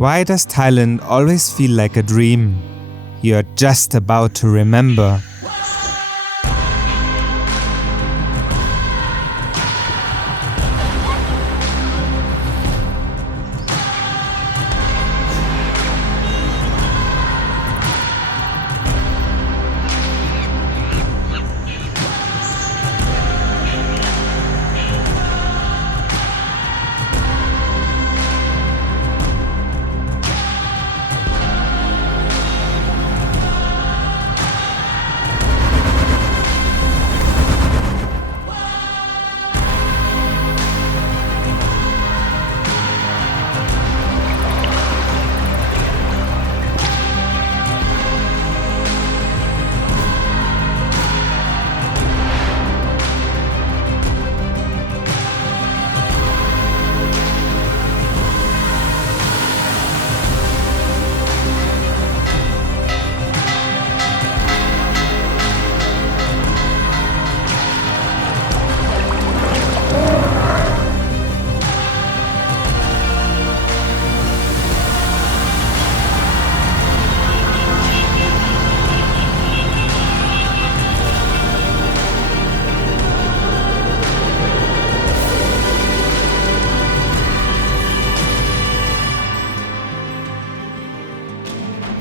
Why does Thailand always feel like a dream you're just about to remember?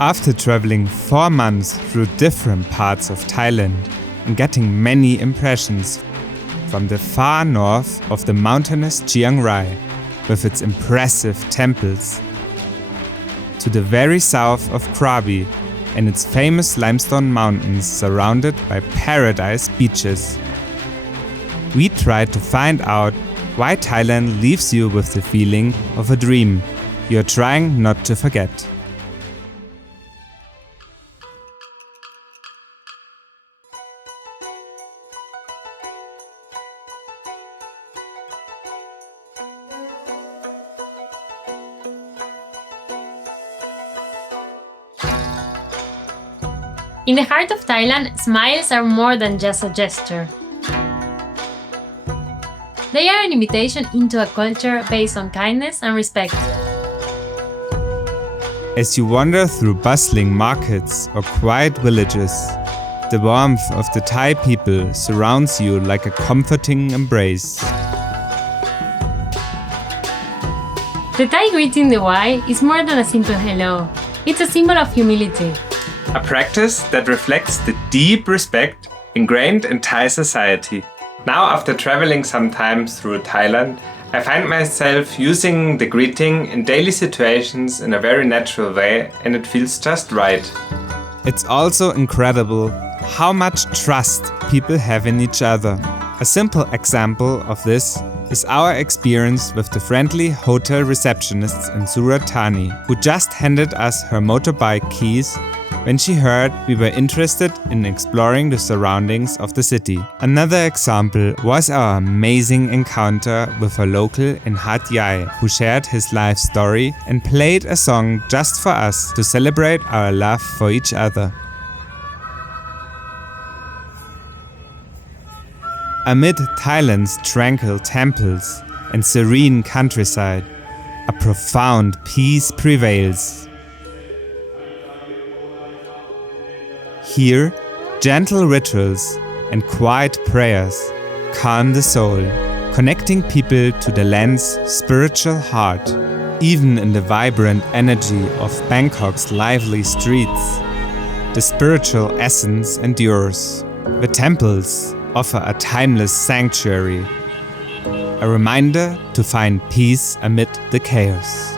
After traveling 4 months through different parts of Thailand and getting many impressions from the far north of the mountainous Chiang Rai with its impressive temples to the very south of Krabi and its famous limestone mountains surrounded by paradise beaches, we tried to find out why Thailand leaves you with the feeling of a dream you're trying not to forget. In the heart of Thailand, smiles are more than just a gesture. They are an invitation into a culture based on kindness and respect. As you wander through bustling markets or quiet villages, the warmth of the Thai people surrounds you like a comforting embrace. The Thai greeting the Y is more than a simple hello. It's a symbol of humility. A practice that reflects the deep respect ingrained in Thai society. Now, after traveling some time through Thailand, I find myself using the greeting in daily situations in a very natural way, and it feels just right. It's also incredible how much trust people have in each other. A simple example of this is our experience with the friendly hotel receptionists in Surat Thani, who just handed us her motorbike keys when she heard we were interested in exploring the surroundings of the city. Another example was our amazing encounter with a local in Hat Yai, who shared his life story and played a song just for us to celebrate our love for each other. Amid Thailand's tranquil temples and serene countryside, a profound peace prevails. Here, gentle rituals and quiet prayers calm the soul, connecting people to the land's spiritual heart. Even in the vibrant energy of Bangkok's lively streets, the spiritual essence endures. The temples offer a timeless sanctuary, a reminder to find peace amid the chaos.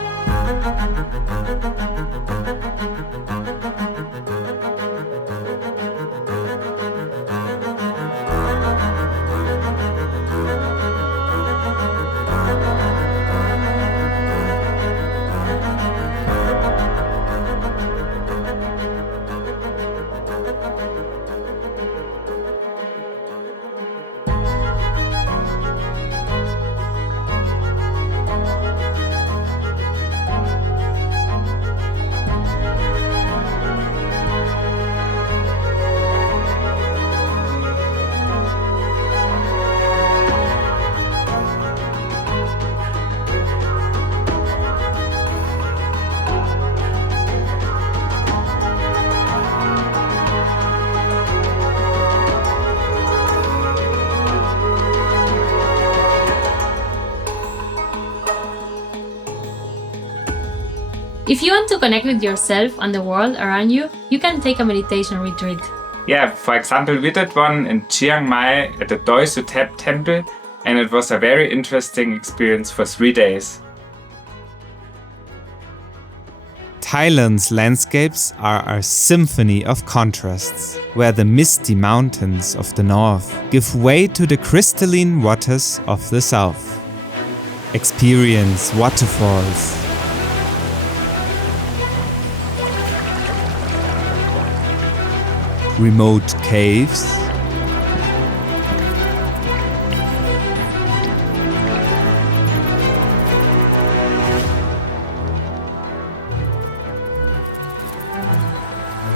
If you want to connect with yourself and the world around you, you can take a meditation retreat. Yeah, for example, we did one in Chiang Mai at the Doi Suthep temple, and it was a very interesting experience for 3 days. Thailand's landscapes are a symphony of contrasts, where the misty mountains of the north give way to the crystalline waters of the south. Experience waterfalls, remote caves,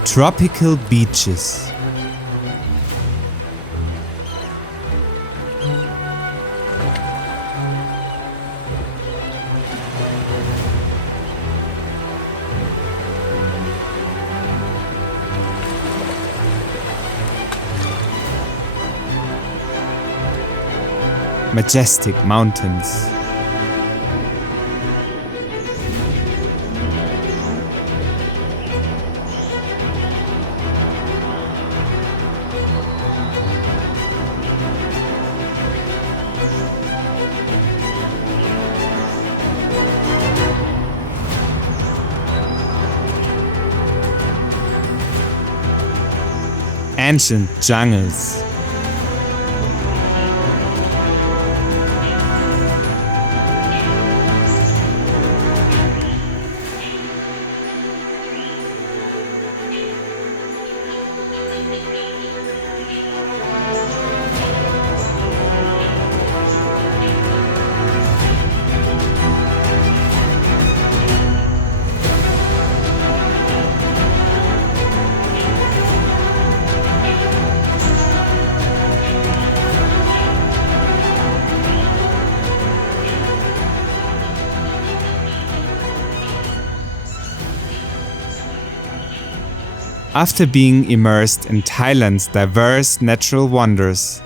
tropical beaches, majestic mountains, ancient jungles, After being immersed in Thailand's diverse natural wonders,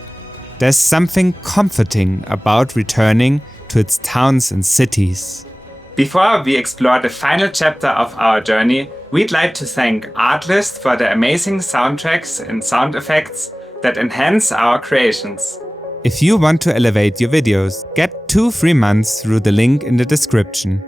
there's something comforting about returning to its towns and cities. Before we explore the final chapter of our journey, we'd like to thank ARTLIST for the amazing soundtracks and sound effects that enhance our creations. If you want to elevate your videos, get 2 free months through the link in the description.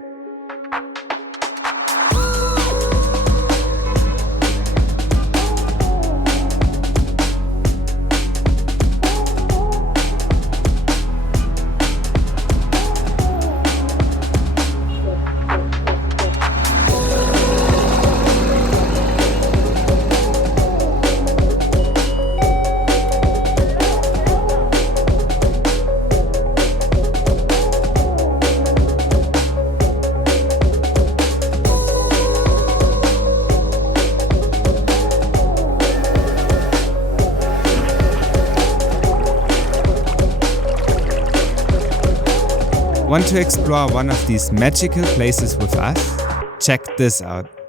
Want to explore one of these magical places with us? Check this out.